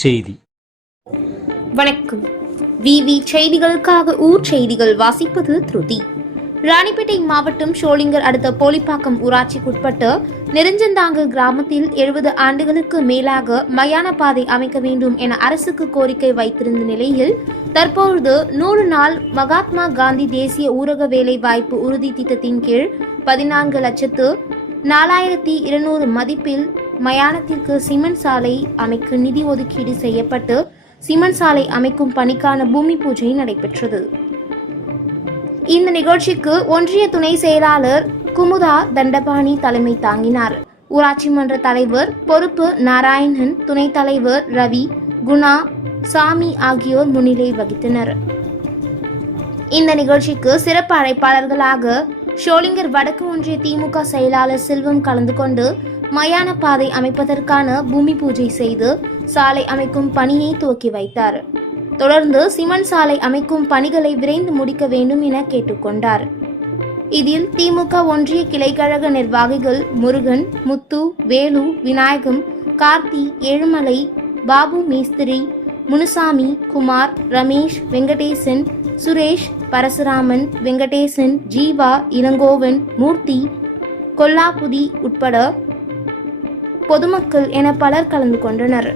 செய்தி. வணக்கம். விவி செய்திகளுக்காக ஊர் செய்திகள் வாசிப்பது திருதி. ராணிப்பேட்டை மாவட்டம் ஷோலிங்கர் அடுத்த போலிப்பாக்கம் ஊராட்சிக்குட்பட்ட நெருஞ்சந்தாங்க கிராமத்தில் எழுபது ஆண்டுகளுக்கு மேலாக மயான பாதை அமைக்க வேண்டும் என அரசுக்கு கோரிக்கை வைத்திருந்த நிலையில் தற்பொழுது நூறு நாள் மகாத்மா காந்தி தேசிய ஊரக வேலை வாய்ப்பு உறுதி திட்டத்தின் கீழ் பதினான்கு லட்சத்து நாலாயிரத்தி இருநூறு மதிப்பில் மயானத்திற்கு சிமெண்ட் சாலை அமைக்க நிதி ஒதுக்கீடு செய்யப்பட்டு சிமெண்ட் சாலை அமைக்கும் பணிக்கான பூமி பூஜை நடைபெற்றது. இந்த நிகழ்ச்சிக்கு ஒன்றிய துணை செயலாளர் குமுதா தண்டபாணி தலைமை தாங்கினார். ஊராட்சி மன்ற தலைவர் பொறுப்பு நாராயணன் துணைத் தலைவர் ரவி குணா சாமி ஆகியோர் முன்னிலை வகித்தனர். இந்த நிகழ்ச்சிக்கு சிறப்பு அழைப்பாளர்களாக ஷோலிங்கர் வடக்கு ஒன்றிய திமுக செயலாளர் செல்வம் கலந்து கொண்டு மயான பாதை அமைப்பதற்கான பூமி பூஜை செய்து சாலை அமைக்கும் பணியை துவக்கி வைத்தார். தொடர்ந்து சிமெண்ட் சாலை அமைக்கும் பணிகளை விரைந்து முடிக்க வேண்டும் என கேட்டுக்கொண்டார். இதில் திமுக ஒன்றிய கிளைக்கழக நிர்வாகிகள் முருகன் முத்து வேலு விநாயகம் கார்த்தி ஏழுமலை பாபு மேஸ்திரி முனுசாமி குமார் ரமேஷ் வெங்கடேசன் சுரேஷ் பரசுராமன் வெங்கடேசன் ஜீவா இளங்கோவன் மூர்த்தி கொல்லாபுதி உட்பட பொதுமக்கள் என பலர் கலந்து கொண்டனர்.